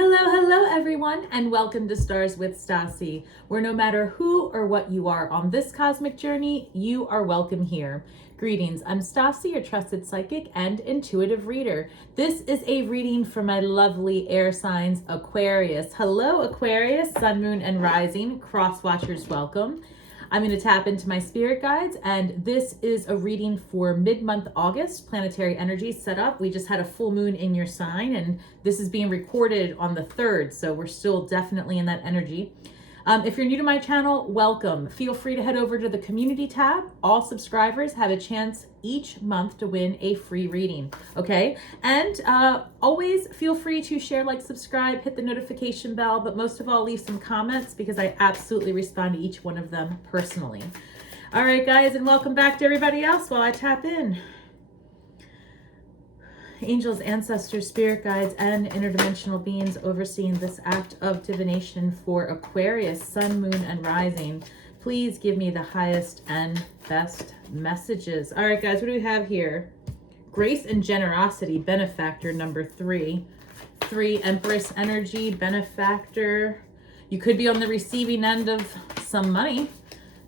Hello everyone, and welcome to Stars with Stasi, where no matter who or what you are on this cosmic journey, you are welcome here. Greetings, I'm Stasi, your trusted psychic and intuitive reader. This is a reading for my lovely air signs, Aquarius. Hello Aquarius, Sun, Moon, and Rising, cross watchers welcome. I'm going to tap into my spirit guides, and this is a reading for mid-month August, planetary energy set up. We just had a full moon in your sign, and this is being recorded on the 3rd, so we're still definitely in that energy. If you're new to my channel, welcome. Feel free to head over to the community tab. All subscribers have a chance each month to win a free reading, okay? And always feel free to share, like, subscribe, hit the notification bell, but most of all, leave some comments because I absolutely respond to each one of them personally. All right, guys, and welcome back to everybody else while I tap in. Angels, ancestors, spirit guides, and interdimensional beings overseeing this act of divination for Aquarius, Sun, Moon, and Rising. Please give me the highest and best messages. All right, guys, what do we have here? Grace and generosity, benefactor number 3. 3, Empress energy, benefactor. You could be on the receiving end of some money.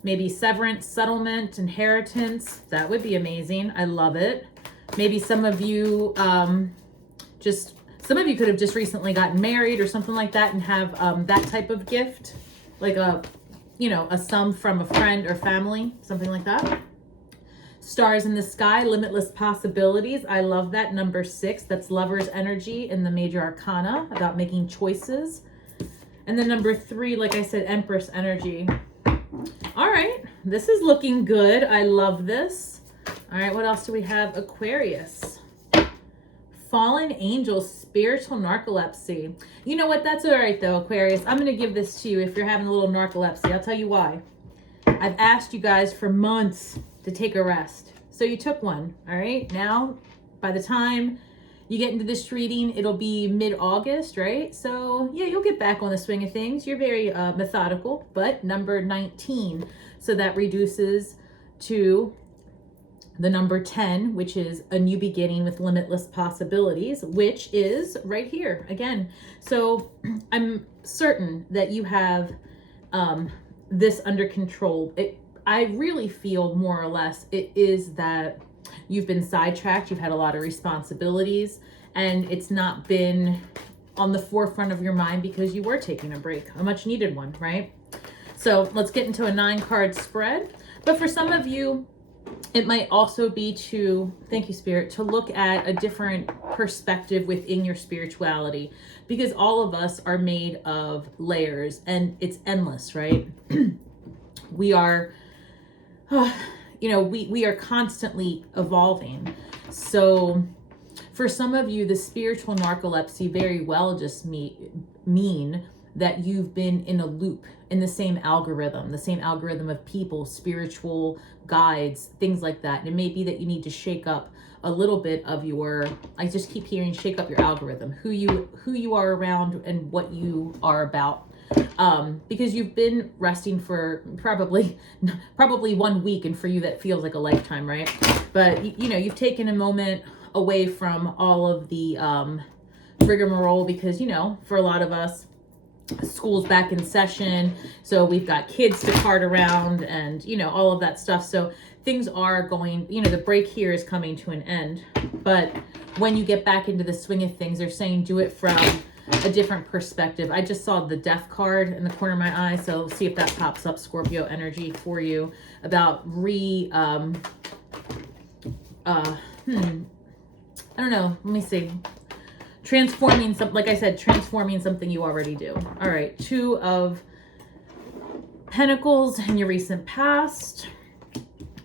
Maybe severance, settlement, inheritance. That would be amazing. I love it. Maybe some of you could have just recently gotten married or something like that and have that type of gift, like a sum from a friend or family, something like that. Stars in the sky, limitless possibilities. I love that. Number 6, that's lover's energy in the major arcana, about making choices. And then number 3, like I said, empress energy. All right, this is looking good. I love this. All right, what else do we have? Aquarius. Fallen angels, spiritual narcolepsy. You know what? That's all right, though, Aquarius. I'm going to give this to you if you're having a little narcolepsy. I'll tell you why. I've asked you guys for months to take a rest. So you took one, all right? Now, by the time you get into this reading, it'll be mid-August, right? So, yeah, you'll get back on the swing of things. You're very methodical, but number 19. So that reduces to the number 10, which is a new beginning with limitless possibilities, which is right here again. So I'm certain that you have this under control. I really feel more or less it is that you've been sidetracked. You've had a lot of responsibilities and it's not been on the forefront of your mind because you were taking a break, a much needed one, right? So let's get into a 9-card spread. But for some of you, it might also be to, thank you, Spirit, to look at a different perspective within your spirituality, because all of us are made of layers and it's endless, right? We are, we are constantly evolving. So for some of you, the spiritual narcolepsy very well just mean that you've been in a loop in the same algorithm of people, spiritual guides, things like that. And it may be that you need to shake up a little bit of your, I just keep hearing shake up your algorithm, who you are around and what you are about. Because you've been resting for probably 1 week, and for you that feels like a lifetime, right? But you've taken a moment away from all of the rigmarole because, for a lot of us, school's back in session, so we've got kids to cart around and all of that stuff. So things are going, the break here is coming to an end. But when you get back into the swing of things, they're saying do it from a different perspective. I just saw the death card in the corner of my eye, so see if that pops up. Scorpio energy for you about I don't know, let me see. Transforming something, like I said, transforming something you already do. All right, 2 of Pentacles in your recent past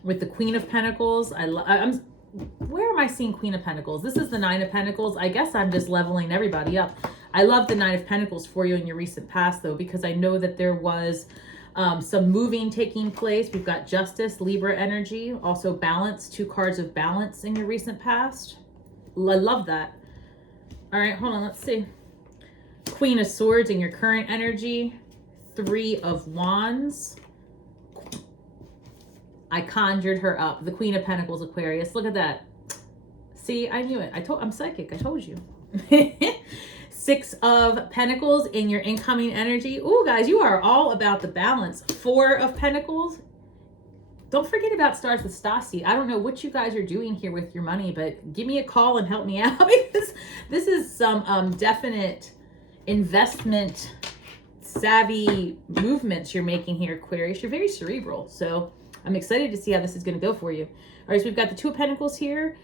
with the Queen of Pentacles. Where am I seeing Queen of Pentacles? This is the 9 of Pentacles. I guess I'm just leveling everybody up. I love the 9 of Pentacles for you in your recent past, though, because I know that there was some moving taking place. We've got Justice, Libra energy, also Balance, 2 cards of Balance in your recent past. I love that. All right, hold on, let's see. Queen of Swords in your current energy. 3 of Wands. I conjured her up. The Queen of Pentacles, Aquarius. Look at that. See, I knew it. I'm psychic. I told you. Six of Pentacles in your incoming energy. Ooh, guys, you are all about the balance. Four of Pentacles. Don't forget about Stars with Stasi. I don't know what you guys are doing here with your money, but give me a call and help me out. Because this is some definite investment savvy movements you're making here, Aquarius. You're very cerebral. So I'm excited to see how this is going to go for you. All right, so we've got the Two of Pentacles here.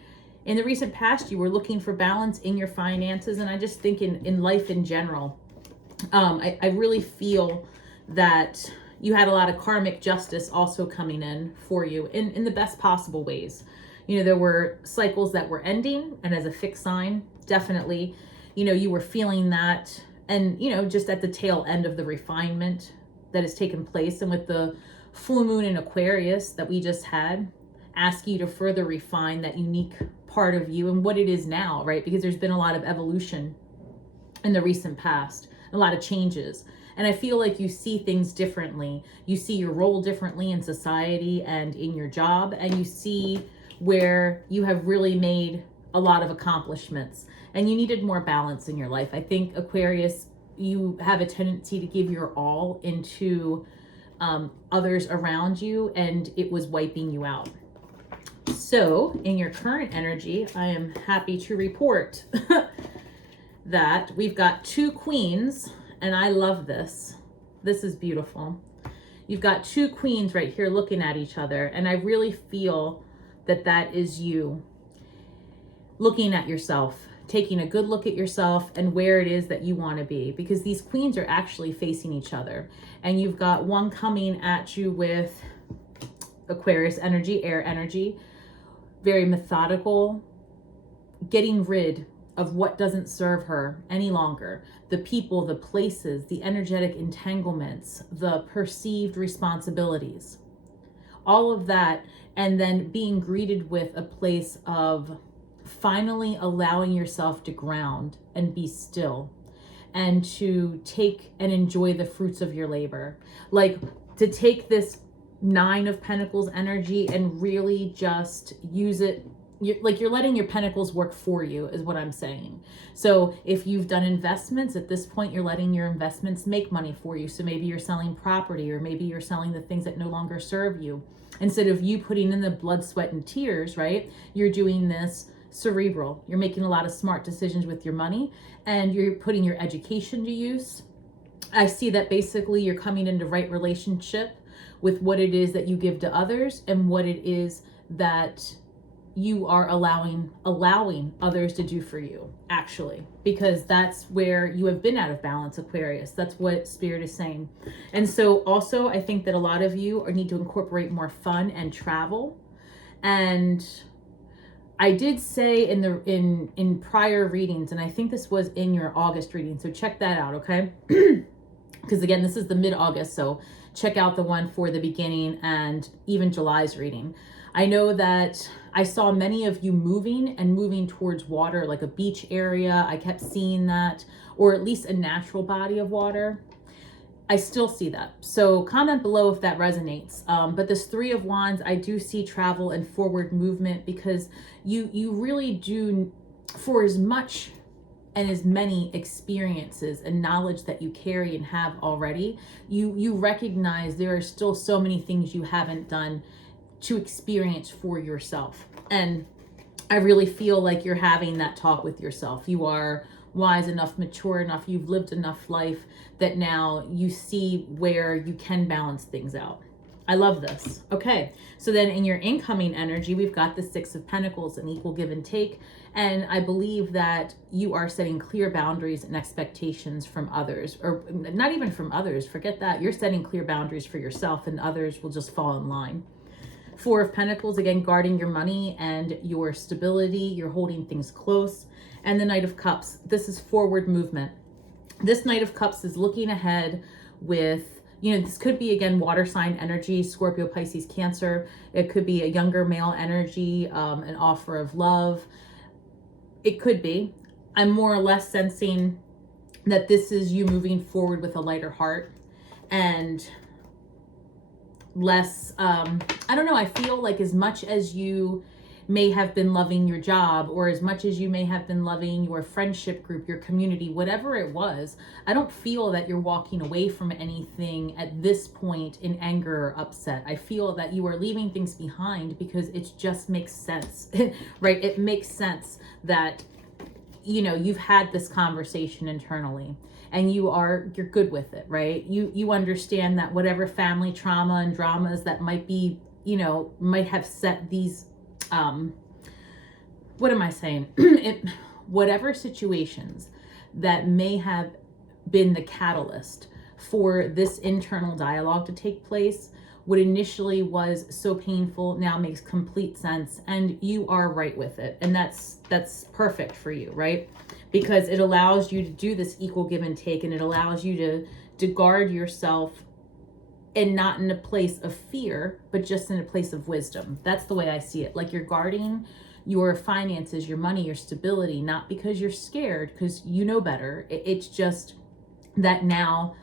In the recent past, you were looking for balance in your finances. And I just think in life in general, I really feel that you had a lot of karmic justice also coming in for you in the best possible ways. You know, there were cycles that were ending, and as a fixed sign, definitely, you know, you were feeling that. And, you know, just at the tail end of the refinement that has taken place. And with the full moon in Aquarius that we just had, ask you to further refine that unique part of you and what it is now, right? Because there's been a lot of evolution in the recent past, a lot of changes. And I feel like you see things differently. You see your role differently in society and in your job. And you see where you have really made a lot of accomplishments. And you needed more balance in your life. I think, Aquarius, you have a tendency to give your all into others around you, and it was wiping you out. So in your current energy, I am happy to report that we've got two queens, and I love this. This is beautiful. You've got two queens right here looking at each other, and I really feel that that is you looking at yourself, taking a good look at yourself and where it is that you want to be, because these queens are actually facing each other. And you've got one coming at you with Aquarius energy, air energy, very methodical, getting rid of what doesn't serve her any longer. The people, the places, the energetic entanglements, the perceived responsibilities, all of that. And then being greeted with a place of finally allowing yourself to ground and be still and to take and enjoy the fruits of your labor. Like to take this Nine of Pentacles energy and really just use it. You're letting your pentacles work for you is what I'm saying. So if you've done investments, at this point, you're letting your investments make money for you. So maybe you're selling property, or maybe you're selling the things that no longer serve you. Instead of you putting in the blood, sweat, and tears, right? You're doing this cerebral. You're making a lot of smart decisions with your money, and you're putting your education to use. I see that basically you're coming into right relationship with what it is that you give to others and what it is that you are allowing others to do for you, actually, because that's where you have been out of balance, Aquarius. That's what Spirit is saying. And so also, I think that a lot of you need to incorporate more fun and travel. And I did say in prior readings, and I think this was in your August reading, so check that out, okay? Because again, this is the mid-August, so check out the one for the beginning and even July's reading. I know that I saw many of you moving towards water, like a beach area. I kept seeing that, or at least a natural body of water. I still see that. So comment below if that resonates. But this Three of Wands, I do see travel and forward movement, because you really do, for as much and as many experiences and knowledge that you carry and have already, you recognize there are still so many things you haven't done to experience for yourself. And I really feel like you're having that talk with yourself. You are wise enough, mature enough, you've lived enough life that now you see where you can balance things out. I love this. Okay, so then in your incoming energy, we've got the Six of Pentacles, an equal give and take. And I believe that you are setting clear boundaries and expectations from others, or not even from others, forget that. You're setting clear boundaries for yourself, and others will just fall in line. Four of Pentacles, again, guarding your money and your stability. You're holding things close. And the Knight of Cups, this is forward movement. This Knight of Cups is looking ahead with, you know, this could be, again, water sign energy, Scorpio, Pisces, Cancer. It could be a younger male energy, an offer of love. It could be. I'm more or less sensing that this is you moving forward with a lighter heart and less, I don't know, I feel like as much as you may have been loving your job, or as much as you may have been loving your friendship group, your community, whatever it was, I don't feel that you're walking away from anything at this point in anger or upset. I feel that you are leaving things behind because it just makes sense, right? It makes sense that, you know, you've had this conversation internally and you're good with it, right? You understand that whatever family trauma and dramas that might be, you know, might have set these, what am I saying? Whatever situations that may have been the catalyst for this internal dialogue to take place, what initially was so painful now makes complete sense, and you are right with it. And that's perfect for you, right? Because it allows you to do this equal give and take, and it allows you to guard yourself, and not in a place of fear, but just in a place of wisdom. That's the way I see it. Like you're guarding your finances, your money, your stability, not because you're scared, because you know better. It's just that now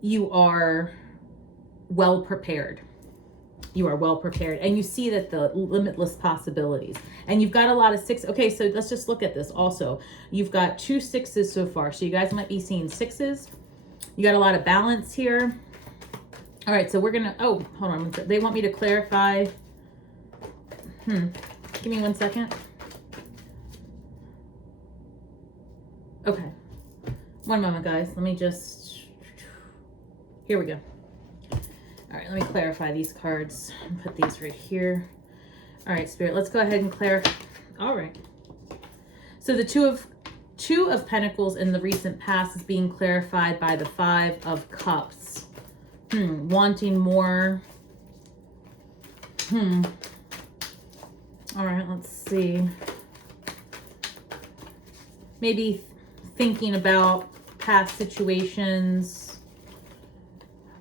you are well prepared. You are well prepared, and you see that the limitless possibilities, and you've got a lot of six. Okay, so let's just look at this. Also, you've got 2 6s so far, so you guys might be seeing 6s. You got a lot of balance here. All right, so we're gonna, oh, hold on. They want me to clarify. Give me 1 second. Okay, 1 moment, guys. Let me just, here we go. All right, let me clarify these cards and put these right here. All right, Spirit, let's go ahead and clarify. All right. So the two of Pentacles in the recent past is being clarified by the 5 of Cups. Wanting more. All right, let's see. Maybe thinking about past situations.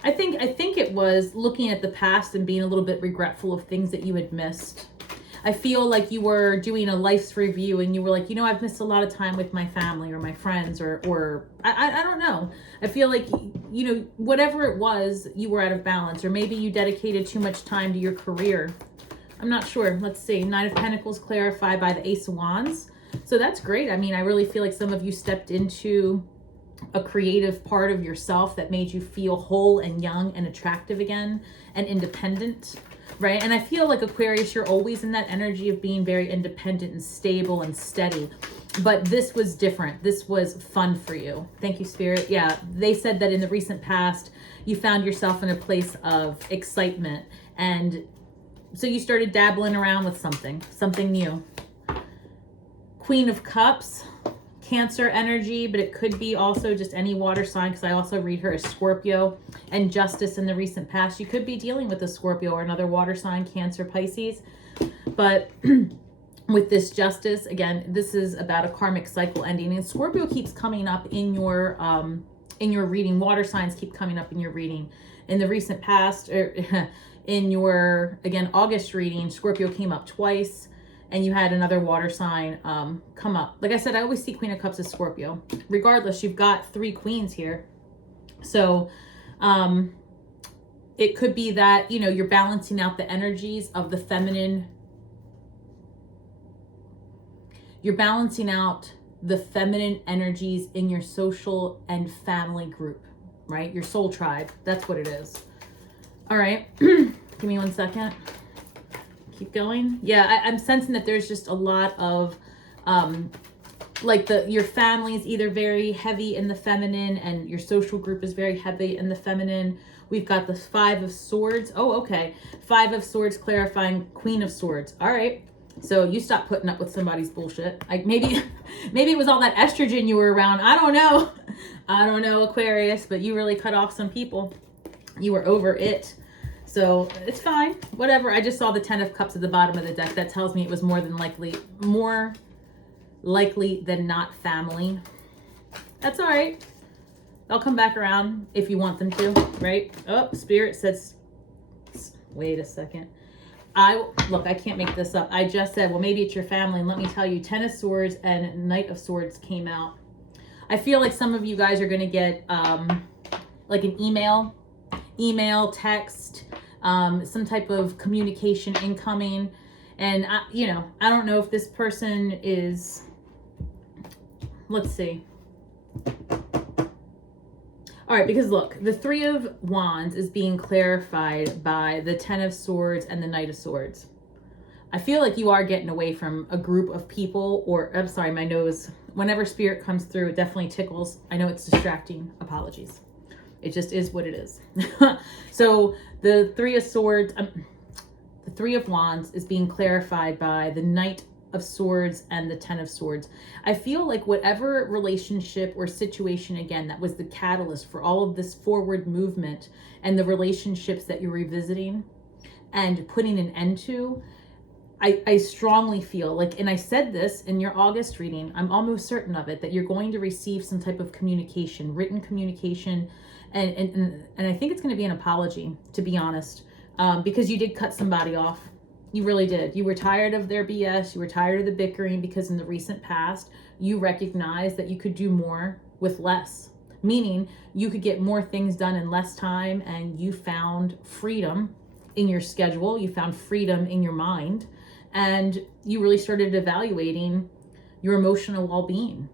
I think it was looking at the past and being a little bit regretful of things that you had missed. I feel like you were doing a life's review and you were like, you know, I've missed a lot of time with my family or my friends or I don't know. I feel like, you know, whatever it was, you were out of balance, or maybe you dedicated too much time to your career. I'm not sure. Let's see. 9 of Pentacles clarified by the Ace of Wands. So that's great. I mean, I really feel like some of you stepped into a creative part of yourself that made you feel whole and young and attractive again and independent. Right? And I feel like Aquarius, you're always in that energy of being very independent and stable and steady. But this was different. This was fun for you. Thank you, Spirit. Yeah, they said that in the recent past, you found yourself in a place of excitement. And so you started dabbling around with something new. Queen of Cups, Cancer energy, but it could be also just any water sign, because I also read her as Scorpio. And Justice in the recent past, you could be dealing with a Scorpio or another water sign, Cancer, Pisces. But with this Justice, again, this is about a karmic cycle ending, and Scorpio keeps coming up in your reading. Water signs keep coming up in your reading. In the recent past, or in your, again, August reading, Scorpio came up twice. And you had another water sign come up. Like I said, I always see Queen of Cups as Scorpio. Regardless, you've got 3 queens here. So it could be that, you know, you're balancing out the energies of the feminine. You're balancing out the feminine energies in your social and family group, right? Your soul tribe. That's what it is. All right. Give me 1 second. Keep going. Yeah, I'm sensing that there's just a lot of like your family is either very heavy in the feminine and your social group is very heavy in the feminine. We've got the 5 of Swords. Oh, okay. 5 of Swords clarifying Queen of Swords. All right. So you stop putting up with somebody's bullshit. Like maybe it was all that estrogen you were around. I don't know. I don't know, Aquarius, but you really cut off some people. You were over it. So it's fine, whatever. I just saw the 10 of Cups at the bottom of the deck. That tells me it was more likely than not family. That's all right. They'll come back around if you want them to, right? Oh, Spirit says, wait a second. Look, I can't make this up. I just said, well, maybe it's your family. And let me tell you, 10 of Swords and Knight of Swords came out. I feel like some of you guys are going to get like an email, text, some type of communication incoming, And you know, I don't know if this person is, let's see. All right, because look, the Three of Wands is being clarified by the Ten of Swords and the Knight of Swords. I feel like you are getting away from a group of people, or I'm sorry, my nose, whenever spirit comes through, it definitely tickles. I know it's distracting. Apologies. It just is what it is. So the Three of Swords, the Three of Wands is being clarified by the Knight of Swords and the Ten of Swords. I feel like whatever relationship or situation, again, that was the catalyst for all of this forward movement and the relationships that you're revisiting and putting an end to, I strongly feel like, and I said this in your August reading, I'm almost certain of it, that you're going to receive some type of communication, written communication, and I think it's going to be an apology, to be honest, because you did cut somebody off. You really did. You were tired of their BS. You were tired of the bickering, because in the recent past, you recognized that you could do more with less, meaning you could get more things done in less time, and you found freedom in your schedule. You found freedom in your mind, and you really started evaluating your emotional well-being,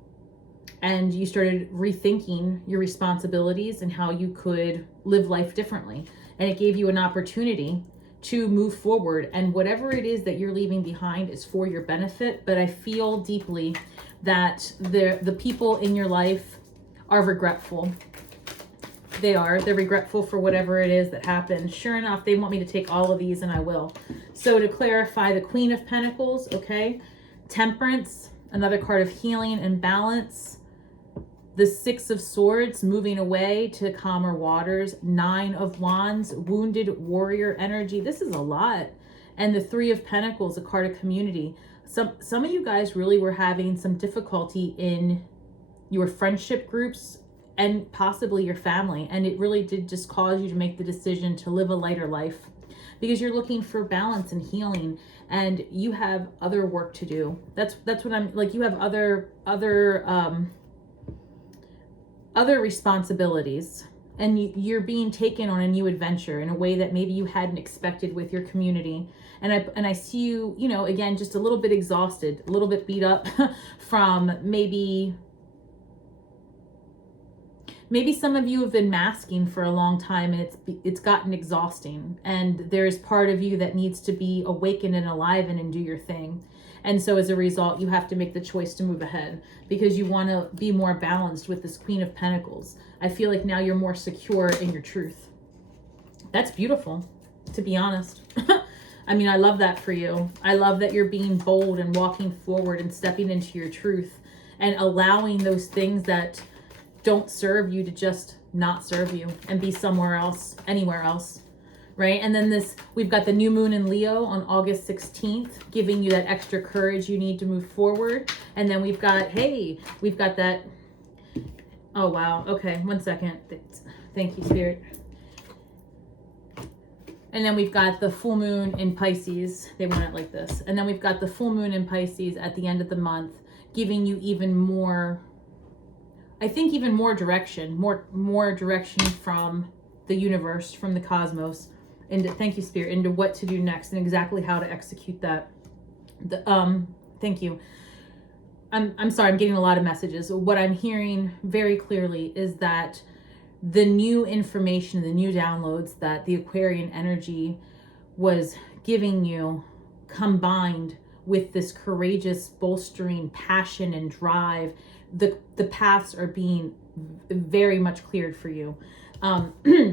and you started rethinking your responsibilities and how you could live life differently. And it gave you an opportunity to move forward, and whatever it is that you're leaving behind is for your benefit. But I feel deeply that the people in your life are regretful. They're regretful for whatever it is that happened. Sure enough, they want me to take all of these, and I will. So to clarify, the Queen of Pentacles, okay, Temperance, another card of healing and balance. The Six of Swords, moving away to calmer waters. Nine of Wands, wounded warrior energy. This is a lot. And the Three of Pentacles, a card of community. Some of you guys really were having some difficulty in your friendship groups and possibly your family. And it really did just cause you to make the decision to live a lighter life, because you're looking for balance and healing, and you have other work to do. That's what I'm like. You have other responsibilities, and you're being taken on a new adventure in a way that maybe you hadn't expected with your community. And I see you, you know, again, just a little bit exhausted, a little bit beat up from maybe some of you have been masking for a long time, and it's gotten exhausting, and there's part of you that needs to be awakened and alive and do your thing. And so as a result, you have to make the choice to move ahead, because you want to be more balanced with this Queen of Pentacles. I feel like now you're more secure in your truth. That's beautiful, to be honest. I mean, I love that for you. I love that you're being bold and walking forward and stepping into your truth and allowing those things that don't serve you to just not serve you and be somewhere else, anywhere else. Right? And then we've got the new moon in Leo on August 16th, giving you that extra courage you need to move forward. And then we've got that. Oh, wow. Okay. 1 second. Thank you, Spirit. And then we've got the full moon in Pisces. They want it like this. And then we've got the full moon in Pisces at the end of the month, giving you even more, I think, even more direction, more direction from the universe, from the cosmos. And thank you, Spirit, into what to do next and exactly how to execute that. Thank you. I'm sorry, I'm getting a lot of messages. What I'm hearing very clearly is that the new information, the new downloads that the Aquarian energy was giving you, combined with this courageous, bolstering passion and drive, the paths are being very much cleared for you,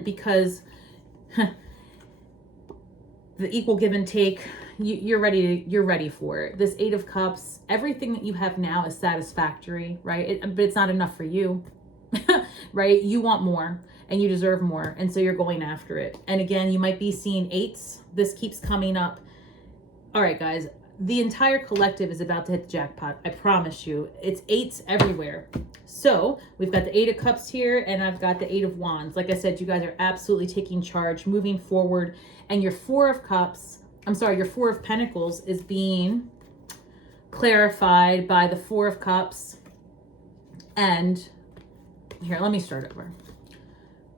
because the equal give and take, you're ready for it. This Eight of Cups, everything that you have now is satisfactory, right? But it's not enough for you, right? You want more, and you deserve more, and so you're going after it. And again, you might be seeing eights. This keeps coming up. All right, guys, the entire collective is about to hit the jackpot. I promise you. It's eights everywhere. So we've got the Eight of Cups here, and I've got the Eight of Wands. Like I said, you guys are absolutely taking charge, moving forward. And your Four of Pentacles is being clarified by the Four of Cups. And here, let me start over.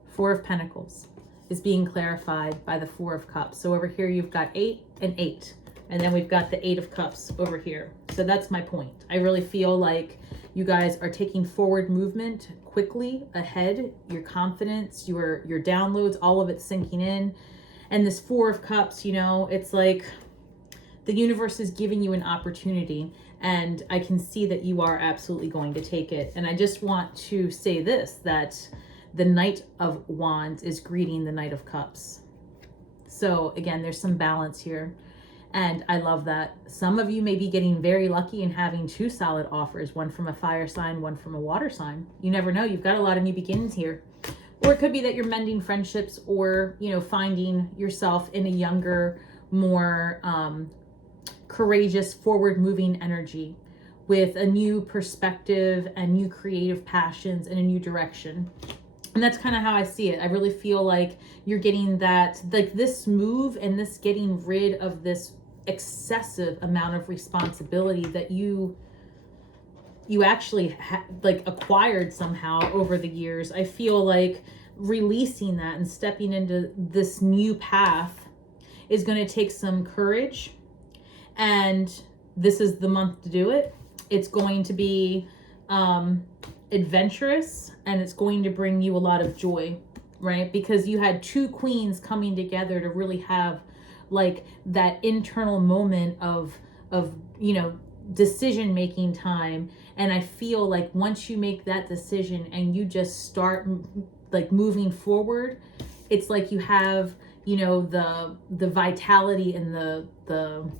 Four of Pentacles is being clarified by the Four of Cups. So over here, you've got 8 and 8. And then we've got the 8 of Cups over here. So that's my point. I really feel like you guys are taking forward movement quickly ahead. Your confidence, your downloads, all of it sinking in. And this 4 of Cups, you know, it's like the universe is giving you an opportunity. And I can see that you are absolutely going to take it. And I just want to say this, that the Knight of Wands is greeting the Knight of Cups. So again, there's some balance here. And I love that. Some of you may be getting very lucky and having 2 solid offers, one from a fire sign, one from a water sign. You never know. You've got a lot of new beginnings here. Or it could be that you're mending friendships, or, you know, finding yourself in a younger, more courageous, forward-moving energy with a new perspective and new creative passions and a new direction. And that's kind of how I see it. I really feel like you're getting that, like this move and this getting rid of this excessive amount of responsibility that you actually like acquired somehow over the years. I feel like releasing that and stepping into this new path is going to take some courage. And this is the month to do it. It's going to be adventurous, and it's going to bring you a lot of joy, right? Because you had 2 queens coming together to really have like that internal moment of you know, decision making time. And I feel like once you make that decision and you just start like moving forward, it's like you have, you know, the vitality and the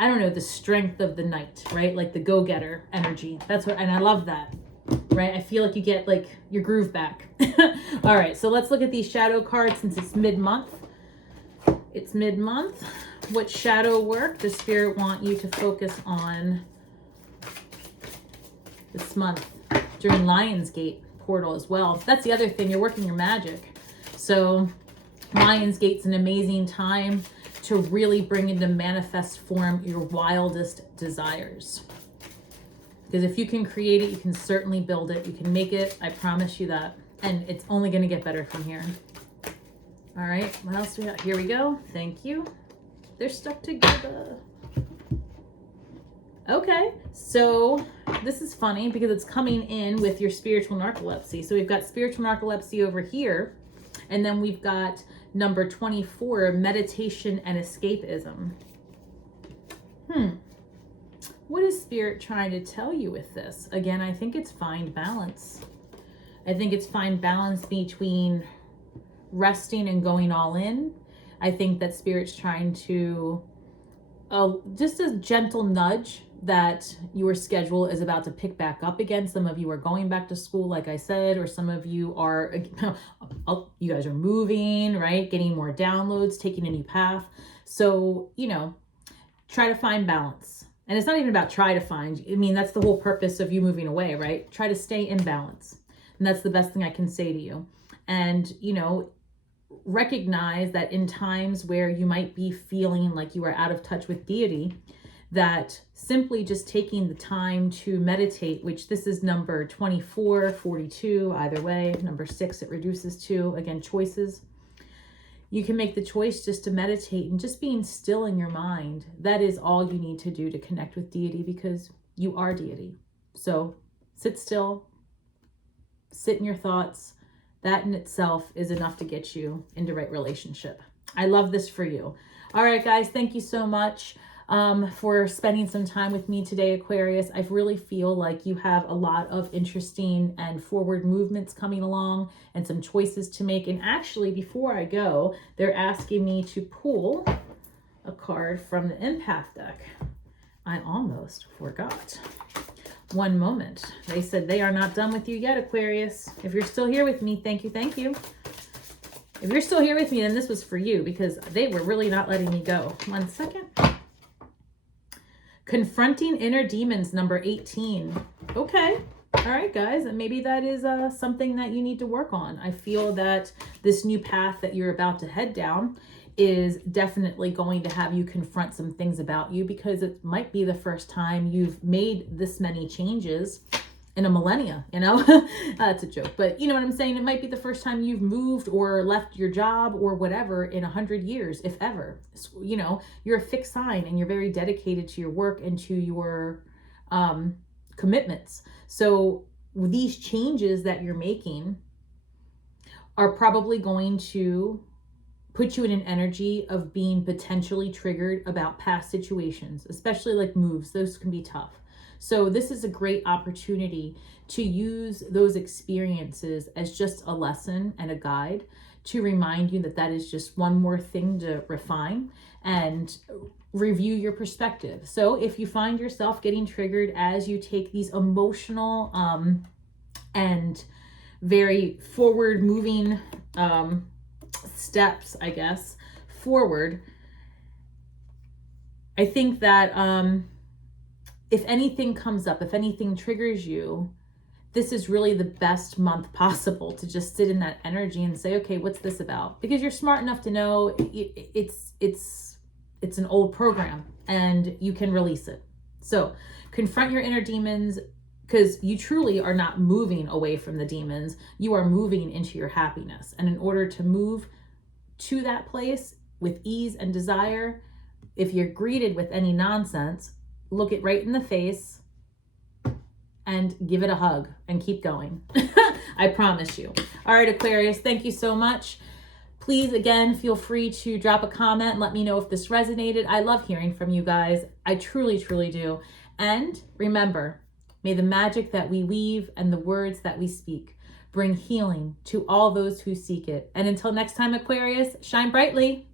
I don't know, the strength of the knight, right? Like the go-getter energy. That's what, and I love that, right? I feel like you get like your groove back. All right, so let's look at these shadow cards since it's mid-month. It's mid-month. What shadow work does Spirit want you to focus on this month during Lionsgate portal as well? That's the other thing. You're working your magic. So Lionsgate's an amazing time to really bring into manifest form your wildest desires. Because if you can create it, you can certainly build it. You can make it. I promise you that. And it's only going to get better from here. All right, what else do we got? Here we go. Thank you. They're stuck together. Okay, so this is funny because it's coming in with your spiritual narcolepsy. So we've got spiritual narcolepsy over here, and then we've got number 24, meditation and escapism. What is Spirit trying to tell you with this? Again, I think it's find balance. I think it's find balance between resting and going all in. I think that Spirit's trying to just a gentle nudge that your schedule is about to pick back up again. Some of you are going back to school, like I said, or some of you are, you guys are moving, right? Getting more downloads, taking a new path. So, you know, try to find balance. And it's not even about try to find. I mean, that's the whole purpose of you moving away, right? Try to stay in balance. And that's the best thing I can say to you. And, you know, recognize that in times where you might be feeling like you are out of touch with deity, that simply just taking the time to meditate, which this is number 24, 42, either way, number 6, it reduces to, again, choices. You can make the choice just to meditate and just being still in your mind. That is all you need to do to connect with deity, because you are deity. So sit still, sit in your thoughts. That in itself is enough to get you into right relationship. I love this for you. All right, guys, thank you so much for spending some time with me today, Aquarius. I really feel like you have a lot of interesting and forward movements coming along and some choices to make. And actually, before I go, they're asking me to pull a card from the empath deck. I almost forgot. One moment. They said they are not done with you yet, Aquarius. If you're still here with me, thank you, thank you. If you're still here with me, then this was for you, because they were really not letting me go. 1 second. Confronting inner demons, number 18. Okay. All right, guys. And maybe that is something that you need to work on. I feel that this new path that you're about to head down is definitely going to have you confront some things about you, because it might be the first time you've made this many changes in a millennia, you know. That's a joke, but you know what I'm saying. It might be the first time you've moved or left your job or whatever in 100 years, if ever. You know, you're a fixed sign and you're very dedicated to your work and to your commitments. So these changes that you're making are probably going to put you in an energy of being potentially triggered about past situations, especially like moves. Those can be tough. So this is a great opportunity to use those experiences as just a lesson and a guide to remind you that that is just one more thing to refine and review your perspective. So if you find yourself getting triggered as you take these emotional and very forward moving steps, I guess, forward, I think that if anything comes up, if anything triggers you, this is really the best month possible to just sit in that energy and say, okay, what's this about? Because you're smart enough to know it's an old program and you can release it. So confront your inner demons, because you truly are not moving away from the demons. You are moving into your happiness. And in order to move to that place with ease and desire, if you're greeted with any nonsense, look it right in the face and give it a hug and keep going. I promise you. All right, Aquarius, thank you so much. Please, again, feel free to drop a comment and let me know if this resonated. I love hearing from you guys. I truly, truly do. And remember, may the magic that we weave and the words that we speak bring healing to all those who seek it. And until next time, Aquarius, shine brightly.